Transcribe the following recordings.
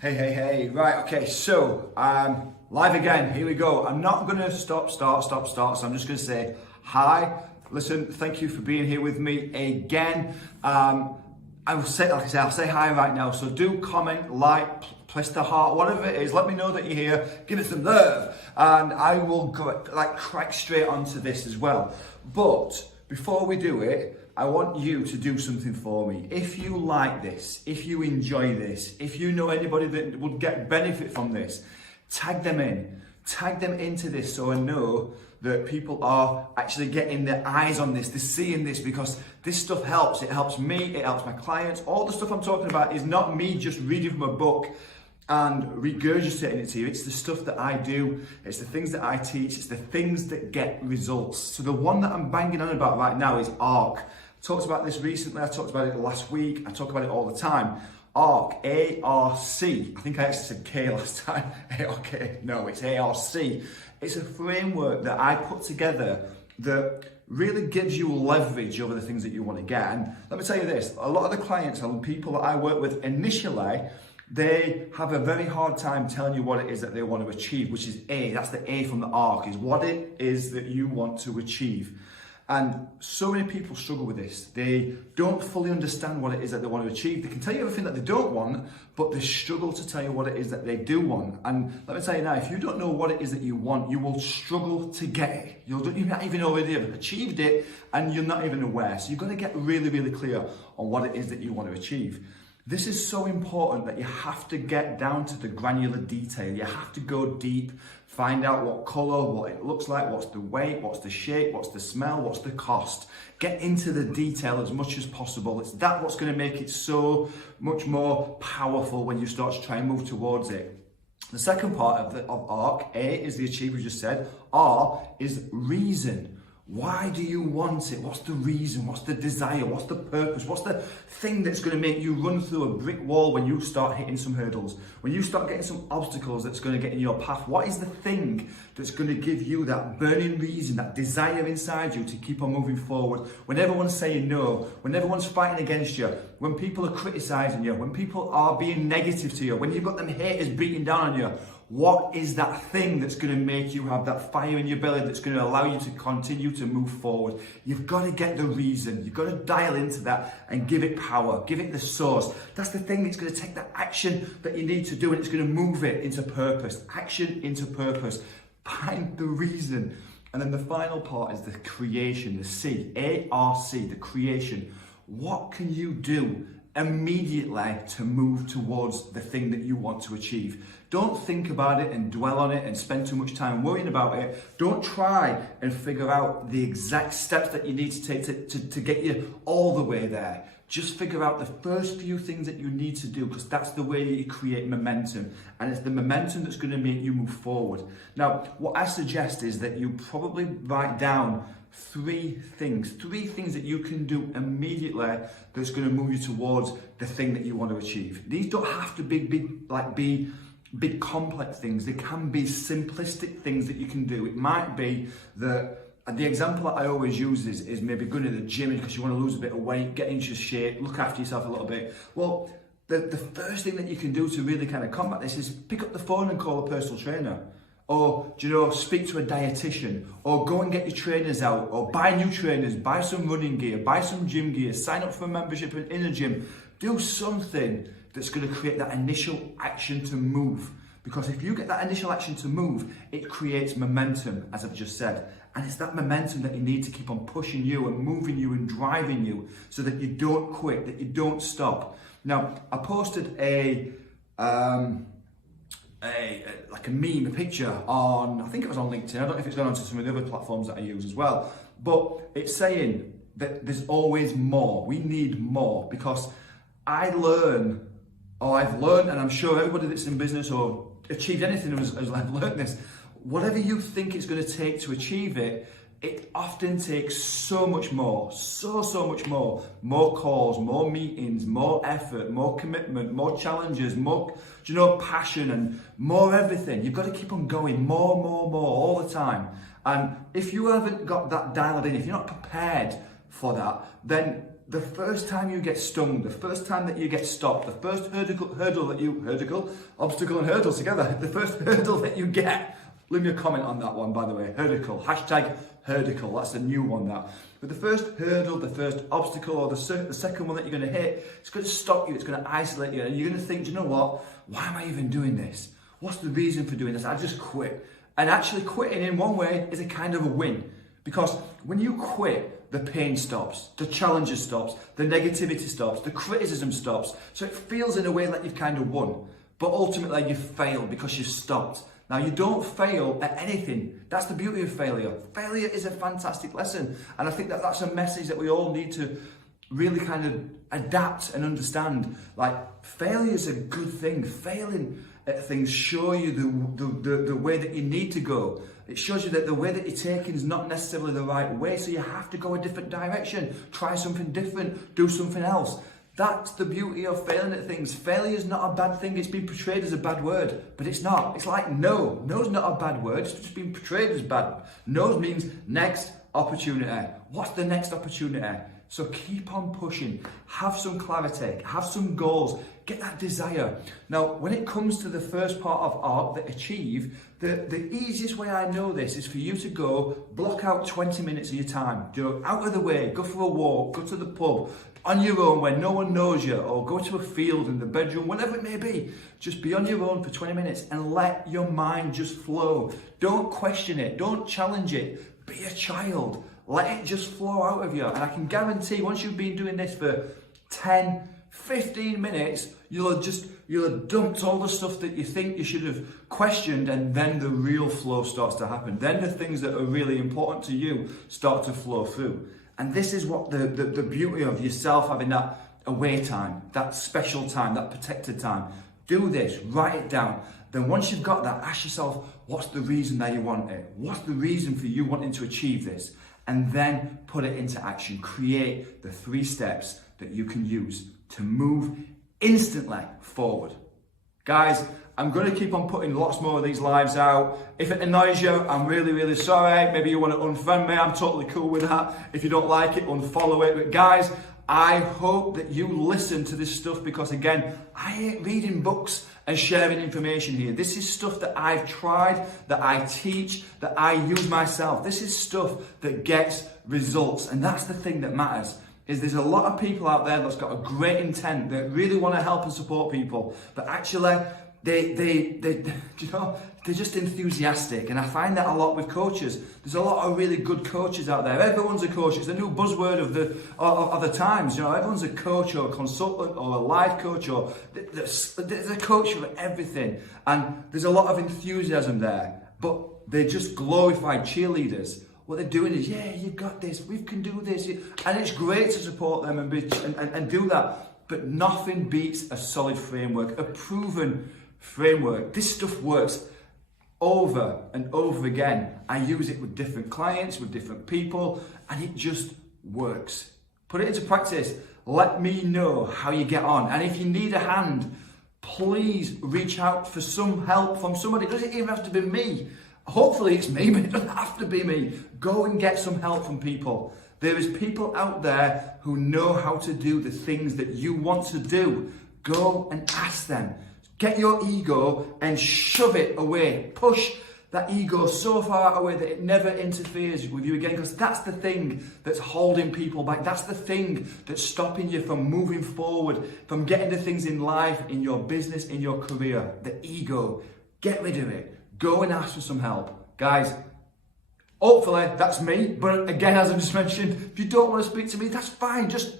Hey. Right, okay, so live again. Here we go. I'm not going to start. So I'm just going to say hi. Listen, thank you for being here with me again. I will say, like I say, I'll say hi right now. So do comment, like, press the heart, whatever it is. Let me know that you're here. Give it some love, and I will go, crack straight onto this as well. But before we do it, I want you to do something for me. If you like this, if you enjoy this, if you know anybody that would get benefit from this, tag them in. Tag them into this so I know that people are actually getting their eyes on this, they're seeing this, because this stuff helps. It helps me, it helps my clients. All the stuff I'm talking about is not me just reading from a book and regurgitating it to you. It's the stuff that I do, it's the things that I teach, it's the things that get results. So the one that I'm banging on about right now is ARC. I talked about this recently, I talked about it last week, I talk about it all the time. ARC, A-R-C. I think I actually said K last time. A-R-K, no, it's A-R-C. It's a framework that I put together that really gives you leverage over the things that you want to get. And let me tell you this, a lot of the clients and people that I work with initially, they have a very hard time telling you what it is that they want to achieve, which is A, that's the A from the ARC, is what it is that you want to achieve. And so many people struggle with this. They don't fully understand what it is that they want to achieve. They can tell you everything that they don't want, but they struggle to tell you what it is that they do want. And let me tell you now, if you don't know what it is that you want, you will struggle to get it. You're not even already have achieved it, and you're not even aware. So you've got to get really clear on what it is that you want to achieve. This is so important that you have to get down to the granular detail. You have to go deep, find out what color, what it looks like, what's the weight, what's the shape, what's the smell, what's the cost. Get into the detail as much as possible. It's that what's going to make it so much more powerful when you start to try and move towards it. The second part of ARC, A is the achieve, we just said. R is reason. Why do you want it? What's the reason? What's the desire? What's the purpose? What's the thing that's going to make you run through a brick wall when you start hitting some hurdles? When you start getting some obstacles that's going to get in your path? What is the thing that's going to give you that burning reason, that desire inside you to keep on moving forward? When everyone's saying no, when everyone's fighting against you, when people are criticizing you, when people are being negative to you, when you've got them haters beating down on you, what is that thing that's going to make you have that fire in your belly that's going to allow you to continue to move forward? You've got to get the reason. You've got to dial into that and give it power. Give it the source. That's the thing that's going to take that action that you need to do, and it's going to move it into purpose. Action into purpose. Find the reason. And then the final part is the creation, the C, A-R-C, the creation. What can you do immediately to move towards the thing that you want to achieve? Don't think about it and dwell on it and spend too much time worrying about it. Don't try and figure out the exact steps that you need to take to get you all the way there. Just figure out the first few things that you need to do, because that's the way that you create momentum, and it's the momentum that's going to make you move forward. Now, what I suggest is that you probably write down three things that you can do immediately that's going to move you towards the thing that you want to achieve. These don't have to be big complex things. They can be simplistic things that you can do. It might be that the example that I always use is maybe going to the gym because you want to lose a bit of weight, get into shape, look after yourself a little bit. Well, the first thing that you can do to really kind of combat this is pick up the phone and call a personal trainer. Or, speak to a dietitian, or go and get your trainers out, or buy new trainers, buy some running gear, buy some gym gear, sign up for a membership in a gym. Do something that's going to create that initial action to move. Because if you get that initial action to move, it creates momentum, as I've just said. And it's that momentum that you need to keep on pushing you and moving you and driving you so that you don't quit, that you don't stop. Now, I posted a meme, a picture on, I think it was on LinkedIn. I don't know if it's gone onto some of the other platforms that I use as well, but it's saying that there's always more. We need more, because I've learned, and I'm sure everybody that's in business or achieved anything has learned this. Whatever you think it's going to take to achieve it, it often takes so much more, so much more. More calls, more meetings, more effort, more commitment, more challenges, more, passion, and more everything. You've got to keep on going, more, all the time. And if you haven't got that dialed in, if you're not prepared for that, then the first time you get stung, the first time that you get stopped, the first obstacle and hurdle together, the first hurdle that you get, leave me a comment on that one, by the way, hurdicle, hashtag hurdicle, that's a new one, that. But the first hurdle, the first obstacle, or the second one that you're going to hit, it's going to stop you, it's going to isolate you, and you're going to think, do you know what, why am I even doing this? What's the reason for doing this? I just quit. And actually quitting in one way is a kind of a win. Because when you quit, the pain stops, the challenges stops, the negativity stops, the criticism stops. So it feels in a way like you've kind of won. But ultimately you've failed because you've stopped. Now you don't fail at anything. That's the beauty of failure. Failure is a fantastic lesson. And I think that that's a message that we all need to really kind of adapt and understand. Like, failure is a good thing. Failing at things show you the way that you need to go. It shows you that the way that you're taking is not necessarily the right way, so you have to go a different direction, try something different, do something else. That's the beauty of failing at things. Failure is not a bad thing. It's been portrayed as a bad word, but it's not. It's like no. No's not a bad word. It's just been portrayed as bad. No means next opportunity. What's the next opportunity? So keep on pushing, have some clarity, have some goals, get that desire. Now, when it comes to the first part of ARC, the achieve, the easiest way I know this is for you to go, block out 20 minutes of your time, go out of the way, go for a walk, go to the pub, on your own where no one knows you, or go to a field in the bedroom, whatever it may be. Just be on your own for 20 minutes and let your mind just flow. Don't question it, don't challenge it, be a child. Let it just flow out of you. And I can guarantee once you've been doing this for 10, 15 minutes, you'll have dumped all the stuff that you think you should have questioned, and then the real flow starts to happen. Then the things that are really important to you start to flow through. And this is what the beauty of yourself having that away time, that special time, that protected time. Do this, write it down. Then once you've got that, ask yourself, what's the reason that you want it? What's the reason for you wanting to achieve this? And then put it into action. Create the 3 steps that you can use to move instantly forward. Guys, I'm going to keep on putting lots more of these lives out. If it annoys you, I'm really, really sorry. Maybe you want to unfriend me. I'm totally cool with that. If you don't like it, unfollow it. But guys, I hope that you listen to this stuff, because again, I ain't reading books and sharing information here. This is stuff that I've tried, that I teach, that I use myself. This is stuff that gets results, and that's the thing that matters. Is there's a lot of people out there that's got a great intent, that really want to help and support people, but actually they're just enthusiastic. And I find that a lot with coaches. There's a lot of really good coaches out there. Everyone's a coach. It's the new buzzword of the times. You know, everyone's a coach or a consultant or a life coach, or there's a coach for everything. And there's a lot of enthusiasm there, but they're just glorified cheerleaders. What they're doing is, yeah, you've got this, we can do this. And it's great to support them and do that. But nothing beats a solid framework, a proven framework. This stuff works over and over again. I use it with different clients, with different people, and it just works. Put it into practice. Let me know how you get on. And if you need a hand, please reach out for some help from somebody. It doesn't even have to be me. Hopefully it's me, but it doesn't have to be me. Go and get some help from people. There is people out there who know how to do the things that you want to do. Go and ask them. Get your ego and shove it away. Push that ego so far away that it never interferes with you again, because that's the thing that's holding people back. That's the thing that's stopping you from moving forward, from getting the things in life, in your business, in your career. The ego. Get rid of it. Go and ask for some help. Guys, hopefully that's me. But again, as I just mentioned, if you don't want to speak to me, that's fine. Just,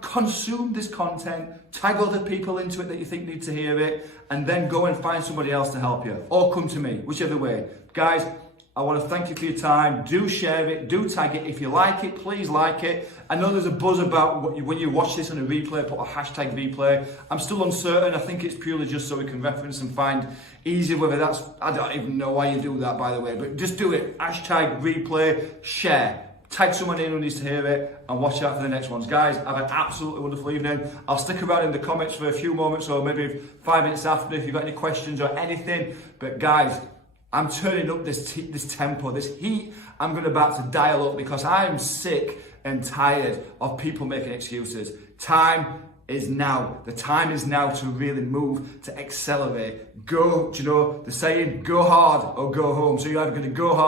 consume this content, tag other people into it that you think need to hear it, and then go and find somebody else to help you, or come to me, whichever way. Guys, I want to thank you for your time. Do share it, do tag it. If you like it, please like it. I know there's a buzz about when you watch this on a replay, put a hashtag replay. I'm still uncertain. I think it's purely just so we can reference and find easy, whether that's, I don't even know why you do that, by the way, but just do it. Hashtag replay, share. Tag someone in who needs to hear it, and watch out for the next ones. Guys, have an absolutely wonderful evening. I'll stick around in the comments for a few moments, or maybe 5 minutes after if you've got any questions or anything. But guys, I'm turning up this tempo, this heat. I'm about to dial up, because I'm sick and tired of people making excuses. Time is now. The time is now to really move, to accelerate. Go, do you know the saying, go hard or go home. So you're either going to go hard